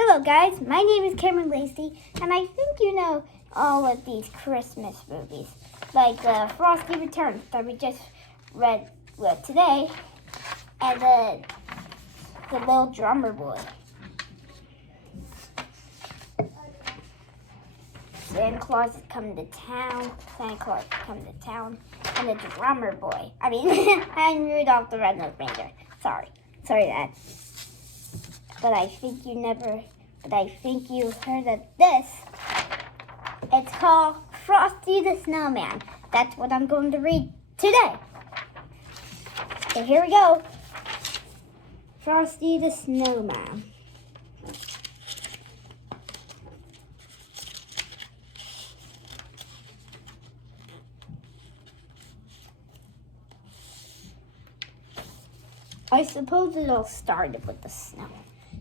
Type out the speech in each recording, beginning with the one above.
Hello guys, my name is Cameron Lacey, and I think you know all of these Christmas movies, like Frosty Returns that we just read today, and the Little Drummer Boy. Santa Claus is coming to town, and the Drummer Boy. And Rudolph the Red-Nosed Reindeer. Sorry, Dad. But I think you've heard of this. It's called Frosty the Snowman. That's what I'm going to read today. So here we go. Frosty the Snowman. I suppose it all started with the snow.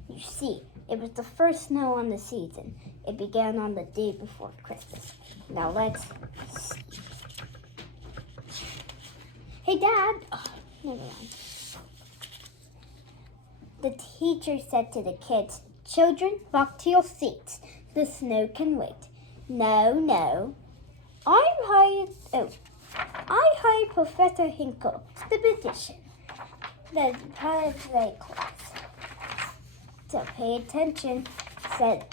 You see, it was the first snow on the season. It began on the day before Christmas. Now let's see. Hey, Dad. Oh, never mind. The teacher said to the kids, "Children, walk to your seats. The snow can wait." No. I hired Professor Hinkle, the magician. The play class. So pay attention, said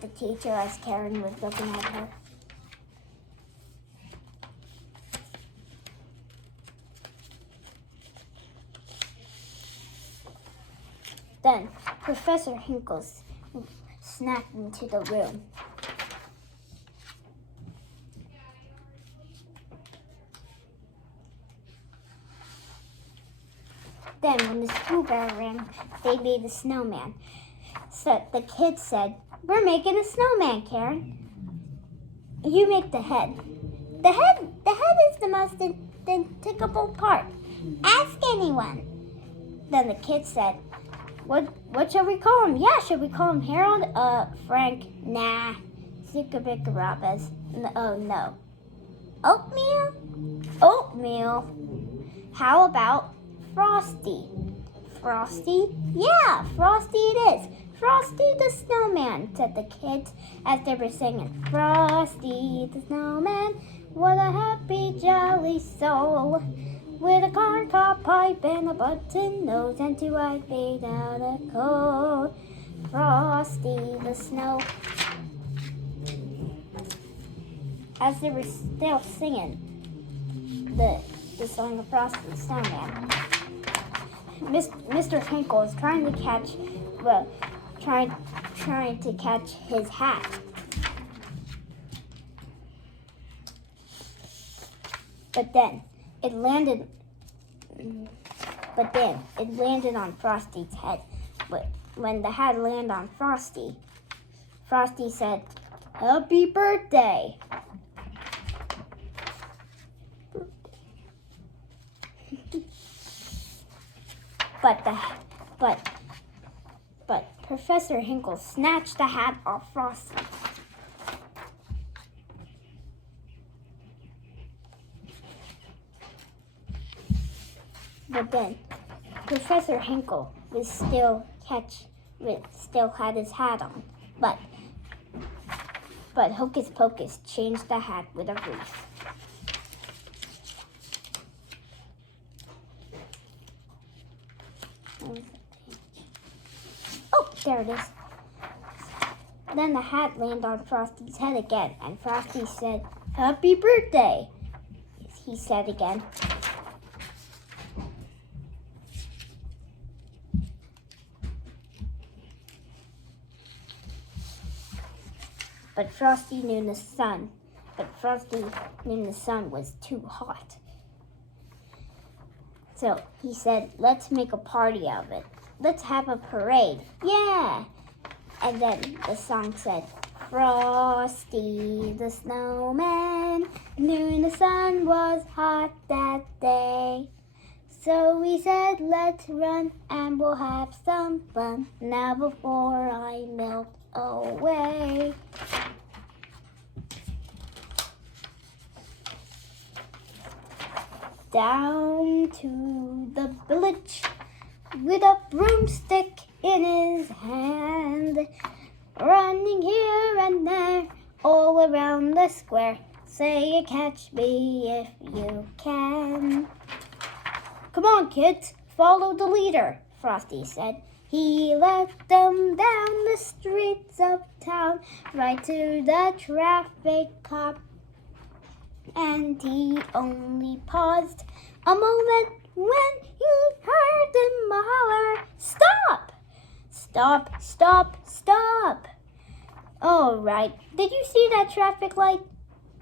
the teacher as Karen was looking at her. Then Professor Hinkle snapped into the room. Then, when the school bell rang, they made a snowman. So the kids said, "We're making a snowman, Karen. You make the head. The head is the most integral part. Ask anyone." Then the kids said, "What shall we call him? Yeah, should we call him Harold? Frank? Nah. Zikabikarabas? No. Oatmeal. How about Frosty? Frosty? Yeah, Frosty it is. Frosty the Snowman," said the kids as they were singing. Frosty the Snowman, what a happy, jolly soul, with a corncob pipe and a button nose and 2 eyes made out of coal. Frosty the Snow. As they were still singing the song of Frosty the Snowman, Mr. Hinkle is trying to catch his hat. But then it landed on Frosty's head. But when the hat landed on Frosty said, "Happy birthday." But Professor Hinkle snatched the hat off Frosty. But then Professor Hinkle still had his hat on. But Hocus Pocus changed the hat with a wreath. Oh, there it is. Then the hat landed on Frosty's head again, and Frosty said, "Happy birthday," he said again. But Frosty knew the sun was too hot. So he said, "Let's make a party of it. Let's have a parade. Yeah." And then the song said, "Frosty the Snowman knew the sun was hot that day. So we said, let's run and we'll have some fun now before I melt away." Down to the village with a broomstick in his hand. the square. Say you catch me if you can. Come on, kids, follow the leader, Frosty said. He led them down the streets of town, right to the traffic cop. And he only paused a moment when he heard them holler, "Stop! Stop, stop, stop!" All right, did you see that traffic light?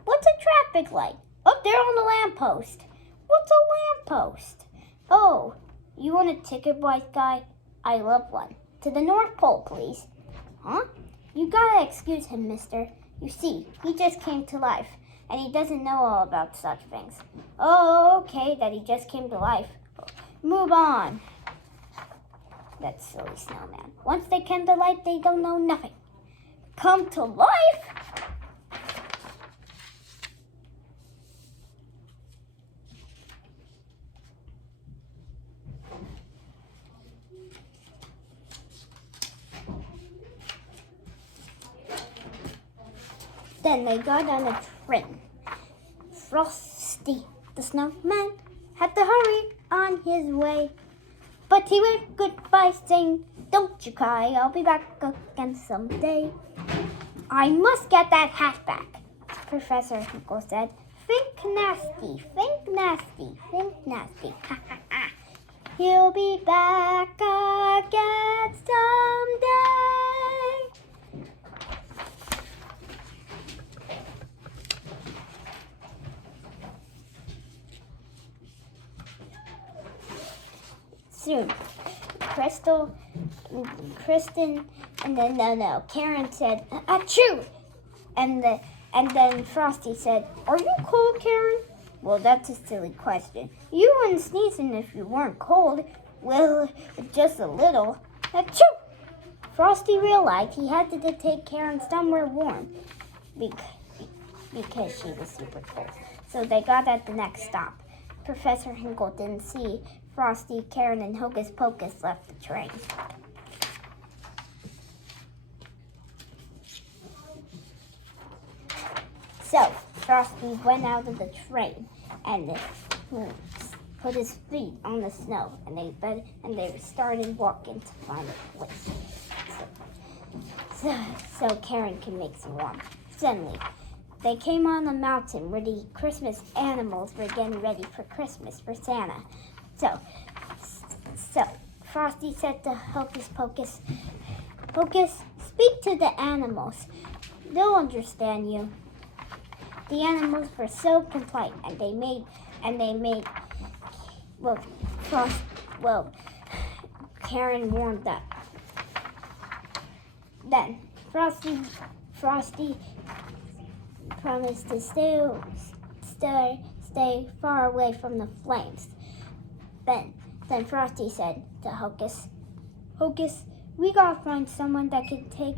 What's a traffic light? Up there on the lamppost. What's a lamppost? Oh, you want a ticket, white guy? I love one. To the North Pole, please. Huh? You gotta excuse him, mister. You see, he just came to life, and he doesn't know all about such things. Oh, okay, that he just came to life. Move on. That silly snowman. Once they came to life, they don't know nothing. Come to life? Then they got on a train. Frosty, the snowman, had to hurry on his way. But he waved goodbye, saying, "Don't you cry, I'll be back again someday." "I must get that hat back," Professor Hinkle said. "Think nasty, think nasty, think nasty. Ha ha ha. He'll be back again someday." Soon, Kristen, and then Karen said, "Achoo!" And then Frosty said, "Are you cold, Karen?" "Well, that's a silly question. You wouldn't sneeze if you weren't cold." "Well, just a little." Achoo! Frosty realized he had to take Karen somewhere warm because she was super cold. So they got at the next stop. Professor Hinkle didn't see Frosty, Karen, and Hocus Pocus left the train. So Frosty went out of the train and put his feet on the snow, and they started walking to find a place so Karen can make some warmth. Suddenly, they came on a mountain where the Christmas animals were getting ready for Christmas for Santa. So Frosty said to Hocus Pocus, "Hocus, speak to the animals. They'll understand you." The animals were so polite, and they made Karen warmed up. Then Frosty promised to stay far away from the flames. Then Frosty said to Hocus, "Hocus, we gotta find someone that can take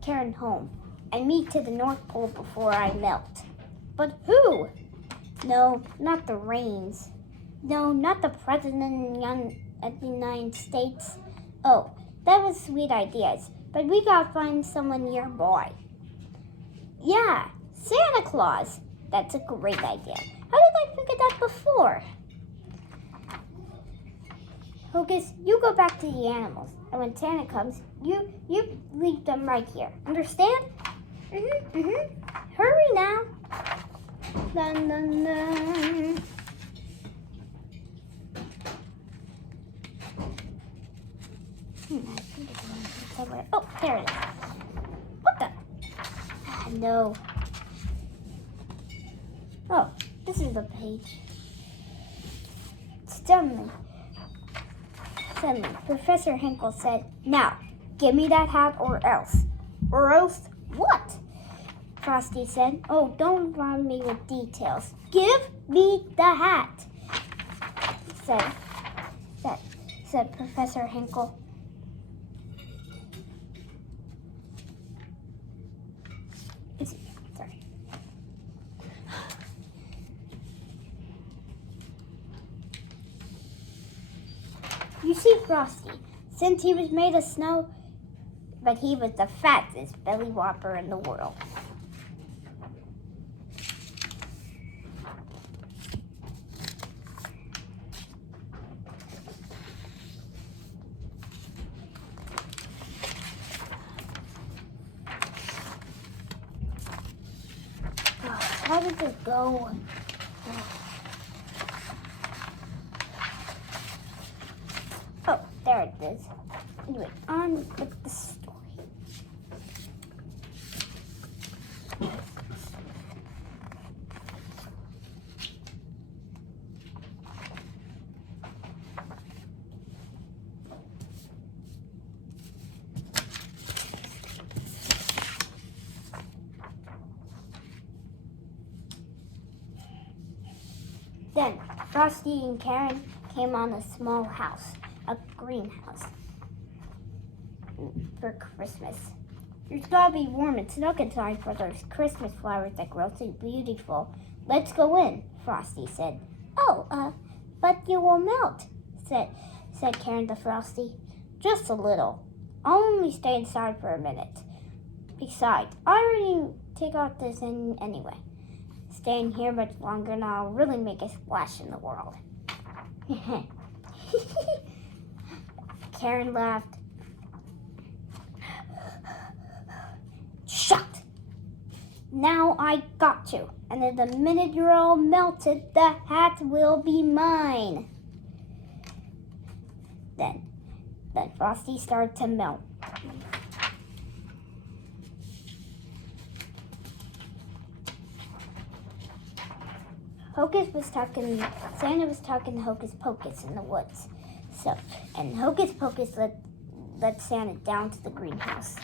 Karen home and me to the North Pole before I melt." "But who?" "No, not the Rains. No, not the President of the United States. Oh, that was sweet ideas, but we gotta find someone nearby." "Yeah, Santa Claus. That's a great idea. How did I think of that before?" "Hocus, you go back to the animals, and when Santa comes, you leave them right here. Understand?" Hurry now." Dun, dun, dun. I think it's somewhere. Oh, there it is. What the? No. Oh, this is the page. Suddenly, Professor Hinkle said, "Now, give me that hat or else." "Or else what?" Frosty said. "Oh, don't bother me with details. Give me the hat," said Professor Hinkle. Sorry. You see, Frosty, since he was made of snow, but he was the fattest belly whopper in the world. did it go? Oh, there it is. Anyway, on with the story. Then Frosty and Karen came on a small house, a greenhouse, for Christmas. There's gotta be warm and snug inside for those Christmas flowers that grow so beautiful. Let's go in, Frosty said. Oh, but you will melt, said Karen to Frosty. Just a little. I'll only stay inside for a minute. Besides, I already take out this in anyway. Staying here much longer and I'll really make a splash in the world. Karen laughed. Shut! Now I got you. And in the minute you're all melted, the hat will be mine. Then Frosty started to melt. Santa was talking to Hocus Pocus in the woods. And Hocus Pocus led Santa down to the greenhouse.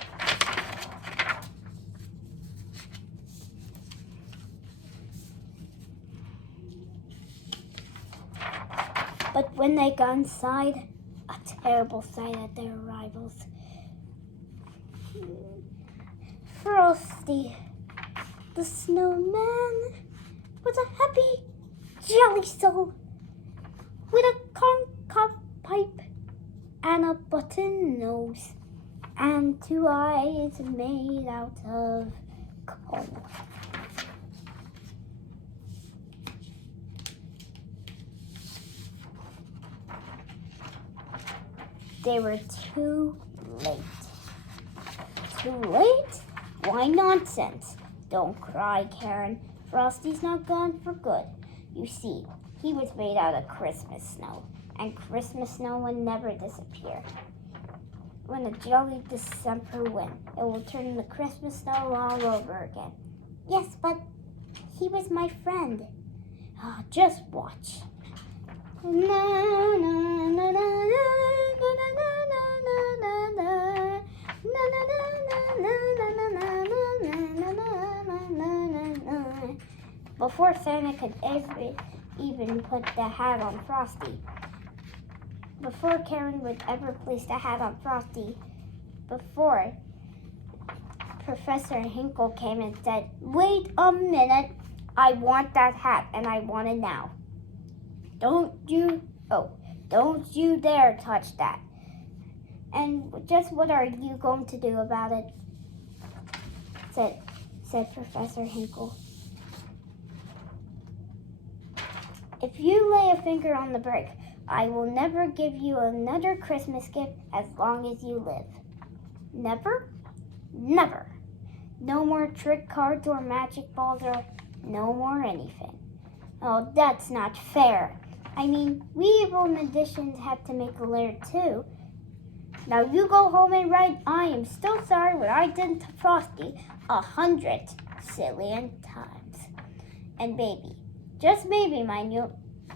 But when they got inside, a terrible sight at their arrivals. Frosty, the snowman, was a happy, jolly soul with a corncob pipe and a button nose and 2 eyes made out of coal. They were too late. Too late? Why nonsense? Don't cry, Karen. Frosty's not gone for good. You see, he was made out of Christmas snow, and Christmas snow will never disappear. When a jolly December wind, it will turn into Christmas snow all over again. Yes, but he was my friend. Just watch. Before Santa could even put the hat on Frosty, before Karen would ever place the hat on Frosty, before Professor Hinkle came and said, "Wait a minute, I want that hat and I want it now. Don't you dare touch that. And just what are you going to do about it?" said Professor Hinkle. "If you lay a finger on the brick, I will never give you another Christmas gift as long as you live." Never? Never. No more trick cards or magic balls or no more anything. Oh, that's not fair. I mean, we evil magicians have to make a lair too. Now you go home and write, "I am still sorry what I did to Frosty 100 zillion times." And baby, just maybe, mind you,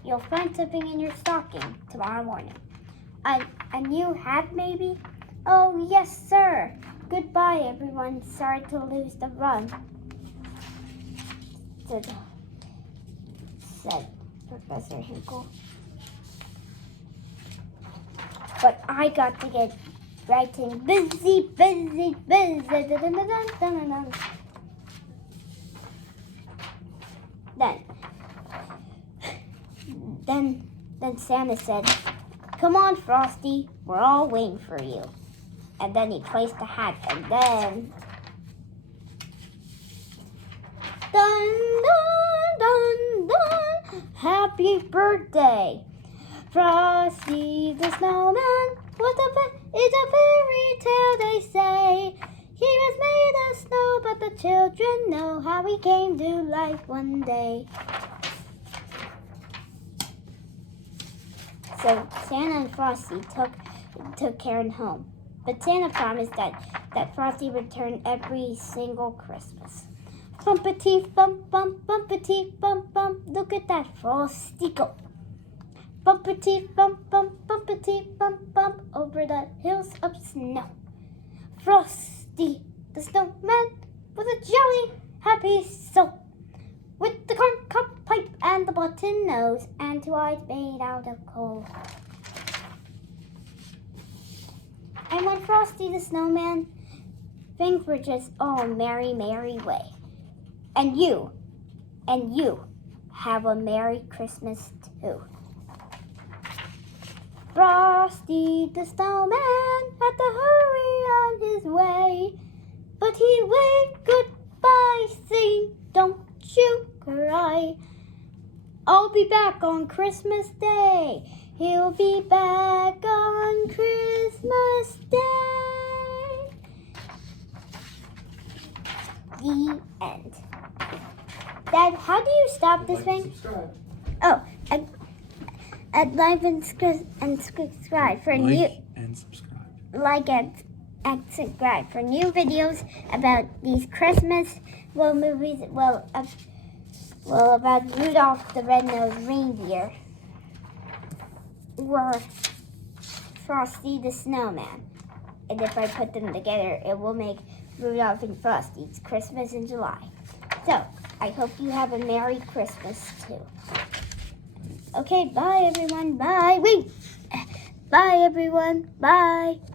you'll find something in your stocking tomorrow morning. A new hat, maybe? Oh, yes, sir. Goodbye, everyone. Sorry to lose the run, said Professor Hinkle. But I got to get writing busy. Then Santa said, "Come on, Frosty, we're all waiting for you." And then he placed the hat, and then... Dun, dun, dun, dun! Happy birthday! Frosty the snowman is a fairy tale, they say. He was made of snow, but the the children know how he came to life one day. So Santa and Frosty took Karen home. But Santa promised that Frosty would return every single Christmas. Bumpity bump bump, bumpity bump bump, look at that Frosty go. Bumpity bump bump, bumpity bump bump, over the hills of snow. Frosty the snowman was a jolly, happy soul, with the corncob pipe and the button nose, and 2 eyes made out of coal. And when Frosty the snowman, things were just all merry, merry way. And you have a Merry Christmas too. Frosty the snowman had to hurry on his way, but he waved goodbye, saying, "Don't you cry. I'll be back on Christmas Day. He'll be back on Christmas Day." The end. Dad, how do you stop this thing? Subscribe. Oh, at like and subscribe for new And subscribe. like and subscribe for new videos about these Christmas movies. About Rudolph the Red-Nosed Reindeer or Frosty the Snowman. And if I put them together, it will make Rudolph and Frosty's Christmas in July. So, I hope you have a Merry Christmas too. Okay, bye everyone. Bye. Wait. Bye everyone. Bye.